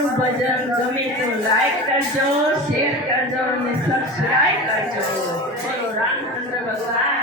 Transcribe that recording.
कौन भजन गमे तो लाइक कर जाओ शेयर कर जाओ सब्सक्राइब कर जाओ बोलो रामचंद्र भगवान